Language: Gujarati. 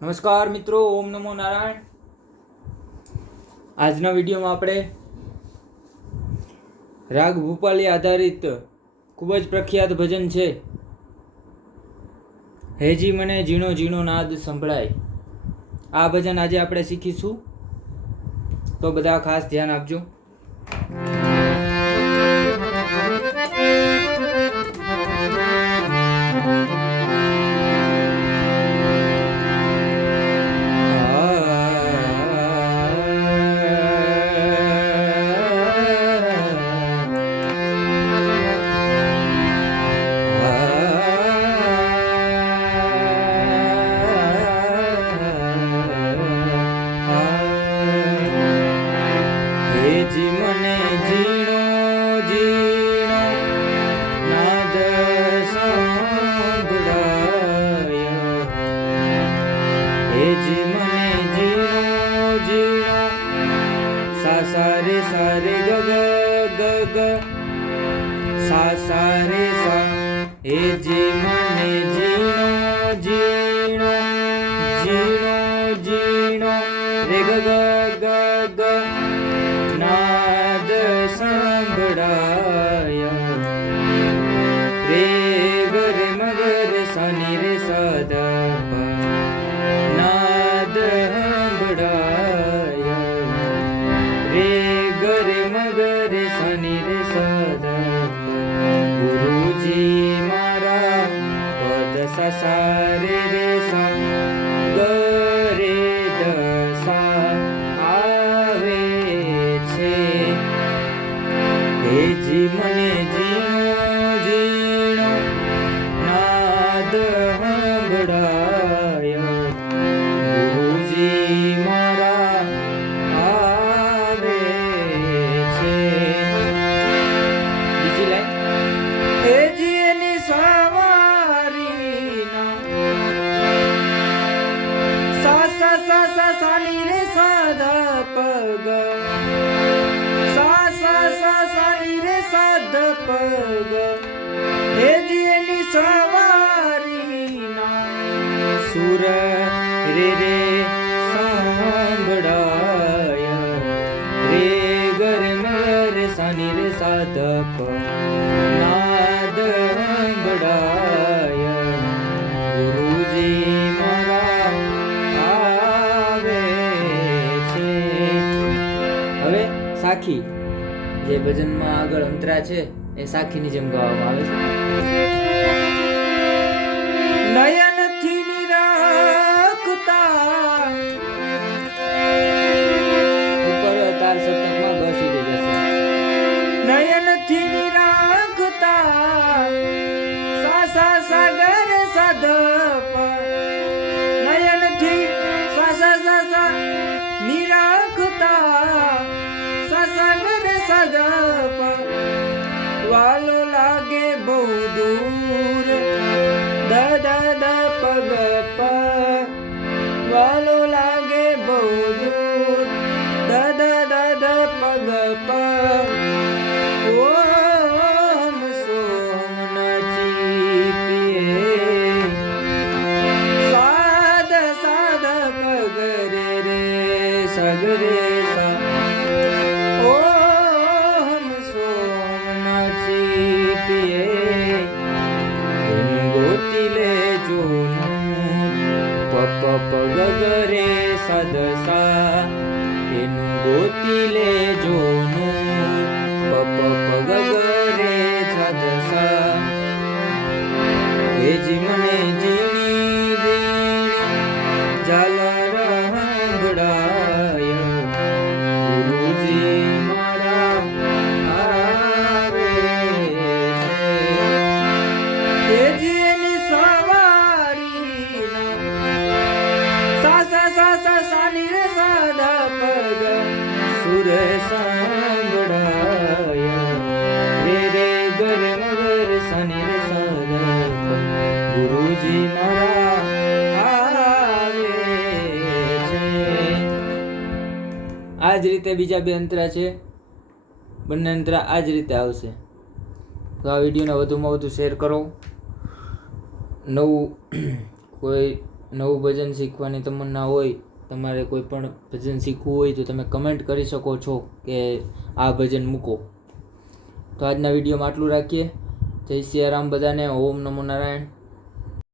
નમસ્કાર મિત્રો, ઓમ નમો નારાયણ. આજના વિડીયોમાં આપણે રાગ ભૂપાલી આધારિત ખૂબ જ પ્રખ્યાત ભજન છે હેજી મને ઝીણો ઝીણો નાદ સંભળાય. આ ભજન આજે આપણે શીખીશું, તો બધા ખાસ ધ્યાન આપજો. હેજી મને ઝીણો ઝીણો નાદ સંભળાય, હેજી મને ઝીણો ઝીણો સા સા રે ગ ગ ગ સા સા રે સા. હેજી મને ઝીણો ઝીણો ઝીણો ઝીણો રે ગ ગ ગ નાદ સંભળાય, રે ગરે મગર સની રે સદપ નાદ સંભળાય, રે ગરે મગર સની રે સદપ. ગુરુજી મારા પદ સસા રે રે સા ગ રે દ સા આવે છે. હેજી મને ઝીણો ઝીણો નાદ સંભળાય, ગુરુજી મારા આવે છે. બીજી લાઈન. હેજી એની સવારીના સા સા સા સા સાની રે સાધા પગ સા સા સા સાની રે સાધા પગ. હેજી એની સવારીના સુર રે રે સંભળાય, રે ગરે મરે સાની રે સાધા પ નાદ સંભળાય, ગુરુજી મારા આવે છે. હવે સાખી, જે ભજનમાં આગળ અંતરા છે એ સાખીની જેમ ગાવામાં આવે છે. નયનથી નિરાખતા ઉપર તાર સપ્તકમાં ગ સુધી જશે. નયનથી નિરાખતા સા સા સાગર સદપ, નયનથી સા સા સા સા નિરાખતા સા સાગર સદપ. વાલો લાગે બહુ દૂર દ દ દ પગ પ, વાલો લાગે બહુ દૂર દ દ દ દ પગ પ. ઓમ સોમ નચી પિયે સાદ સાદ પગ રે રે સગરે સા. ઓમ સોમ નચી પિયે એનું ગોતી લે જોનું પ પ પ ગ ગ રે સદ સા. એનું ગોતી લે જોનું પ પ પ ગ ગ રે સદ સા. હેજી મને ઝીણી ઝીણી ઝાલર સંભળાય, ગુરુજી મારા આવે છે. હેજી એની સવારીના સા સા સા સા સાની રે સાધા પગ સુર સંભળાય, રે રે ગરે મગર સની રે સદા પગ. ગુરુજી મારા આવે છે. આ જ રીતે બીજા બે અંતરા છે, બંને અંતરા આ જ રીતે આવશે. તો આ વિડીયોને વધુમાં વધુ શેર કરો. નવું કોઈ નવું ભજન શીખવાની તમન્ના હોય, તમારે કોઈ પણ ભજન શીખવું હોય તો તમે કમેન્ટ કરી શકો છો કે આ ભજન મૂકો. તો આજના વિડીયોમાં આટલું રાખીએ. જય સિયારામ બધાને. ઓમ નમો નારાયણ.